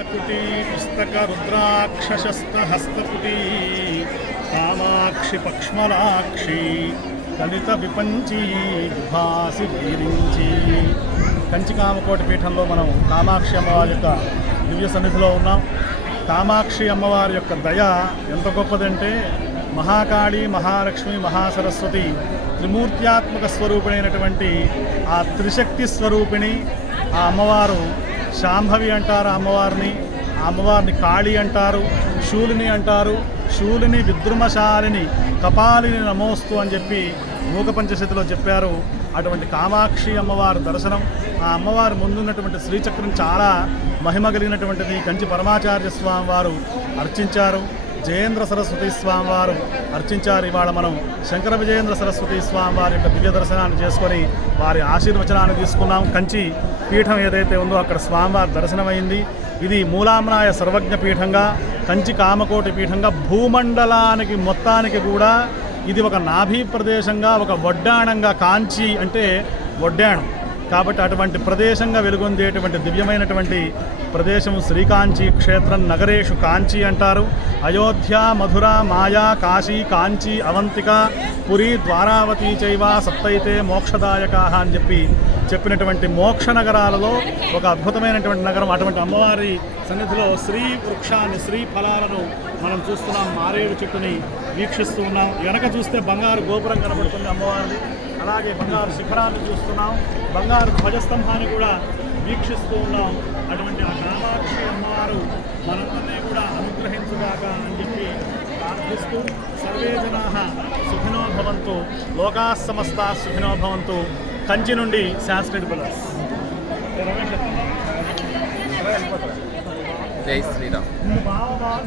హస్తకుటీ పుస్తక రుద్రాక్షశస్త హస్తకుటీ కామాక్షి పక్ష్మలాక్షి కలిత విపంచి విభాసి వీరించి కంచికామకోటి పీఠంలో మనం కామాక్షి అమ్మవారి యొక్క దివ్య సన్నిధిలో ఉన్నాం. కామాక్షి అమ్మవారి యొక్క దయ ఎంత గొప్పదంటే మహాకాళి మహాలక్ష్మి మహాసరస్వతి త్రిమూర్త్యాత్మక స్వరూపిణైనటువంటి ఆ త్రిశక్తి స్వరూపిణి ఆ అమ్మవారు శాంభవి అంటారు అమ్మవారిని. ఆ అమ్మవారిని కాళి అంటారు శూలిని అంటారు. శూలిని విద్రుమశాలిని కపాలిని నమోస్తు అని చెప్పి మూక పంచశతిలో చెప్పారు. అటువంటి కామాక్షి అమ్మవారి దర్శనం ఆ అమ్మవారి ముందున్నటువంటి శ్రీచక్రం చాలా మహిమ కలిగినటువంటిది. కంచి పరమాచార్య స్వామి వారు అర్చించారు. జయేంద్ర సరస్వతి స్వామి వారు అర్చించారు. ఇవాళ మనం శంకర విజయేంద్ర సరస్వతి స్వామి వారి యొక్క దివ్య దర్శనాన్ని చేసుకొని వారి ఆశీర్వచనాన్ని తీసుకున్నాం. కంచి పీఠం ఏదైతే ఉందో అక్కడ స్వామివారి దర్శనమైంది. ఇది మూలామ్నాయ సర్వజ్ఞ పీఠంగా కంచి కామకోటి పీఠంగా భూమండలానికి మొత్తానికి కూడా ఇది ఒక నాభీ ప్రదేశంగా ఒక వడ్డాణంగా కాంచి అంటే వడ్డాణం. కాబట్టి అటువంటి ప్రదేశంగా వెలుగొందేటువంటి దివ్యమైనటువంటి ప్రదేశం శ్రీకాంచి క్షేత్రం నగరేషు కాంచి అంటారు. అయోధ్య మధుర మాయా కాశీ కాంచి అవంతిక పురి ద్వారావతి చైవ సప్తైతే మోక్షదాయకాహ అని చెప్పి చెప్పినటువంటి మోక్ష నగరాలలో ఒక అద్భుతమైనటువంటి నగరం. అటువంటి అమ్మవారి సన్నిధిలో శ్రీ వృక్షాన్ని శ్రీ ఫలాలను మనం చూస్తున్నాం. మారేడు చెట్టుని వీక్షిస్తూ ఉన్నాం. వెనక చూస్తే బంగారు గోపురం కనబడుతుంది అమ్మవారిది. అలాగే బంగారు శిఖరాన్ని చూస్తున్నాం. బంగారు ధ్వజస్తంభాన్ని కూడా వీక్షిస్తూ ఉన్నాం. అటువంటి ఆ కామాక్షి అమ్మవారు మనందరినీ కూడా అనుగ్రహించుగాక అని చెప్పి ప్రార్థిస్తూ సర్వే జనా సుఖినో భవంతు లోకా సమస్త సుఖినో భవంతు కంచి నుండి శాస్త్రెడ్ బ్రదర్స్ రమేష్ జై శ్రీరామ్. బాగా బాగా